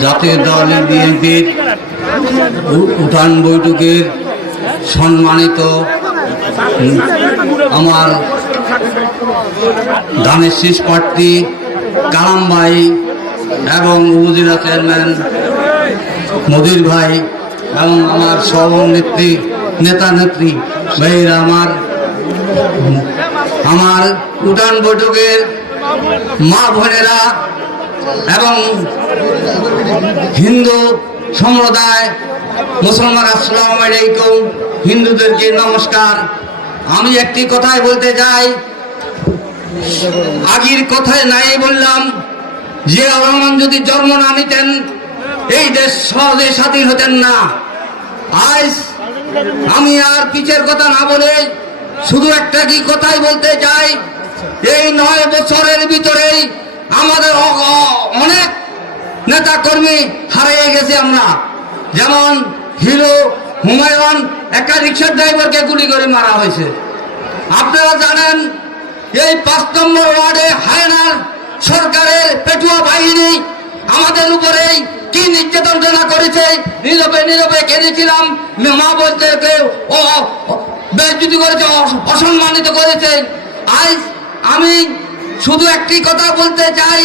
জাতীয় দল বিএনপির উঠান বৈঠকের সম্মানিত আমার ধানের শীষ প্রার্থী কালাম ভাই এবং উপজেলা চেয়ারম্যান মদির ভাই এবং আমার সহনেত্রী, নেতা নেত্রী ভাইরা আমার আমার উঠান বৈঠকের মা বোনেরা এবং হিন্দু সম্প্রদায়, মুসলমান আসসালাম আলাইকুম, হিন্দুদেরকে নমস্কার। আমি একটি কথাই বলতে চাই। আগের কথায় নাই বললাম যে রহমান যদি জন্ম না নিতেন, এই দেশ সহজে স্বাধীন হতেন না। আজ আমি আর পিছের কথা না বলে শুধু একটা কি কথাই বলতে চাই, এই নয় বছরের ভিতরেই আমাদের অনেক নেতা কর্মী হারিয়ে গেছে আমরা। যেমন হিরো হুমায়ুন, একটা রিক্সার ড্রাইভারকে গুলি করে মারা হয়েছে। আপনারা জানেন, এই পাঁচ নম্বর ওয়ার্ডে হায়নার সরকারের পেটুয়া বাহিনী আমাদের উপরে কি নির্যাতনা করেছে, নীরবে নীরবে কেঁদেছিলাম, মা বলতে ও বেজ্জুতি করেছে, অস- অসম্মানিত করেছে। আজ আমি শুধু একটি কথা বলতে চাই,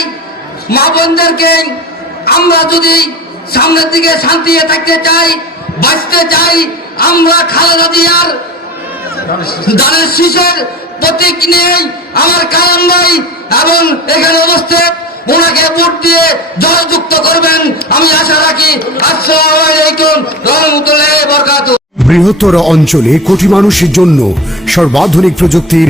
মা বোনদেরকে, আমরা যদি সামনের দিকে শান্তি থাকতে চাই, বাঁচতে চাই, আমরা খালেদা দিয়ার দানের শীষের প্রতীক নিয়ে আমার কালাম ভাই এবং এখানে উপস্থিত, ওনাকে ভোট দিয়ে জয়যুক্ত করবেন। আমি আশা রাখি, আসসালামু রহমতুল্লাহ বরকাত বৃহত্তর অঞ্চলে কোটি মানুষের জন্য সর্বাধুনিক প্রযুক্তির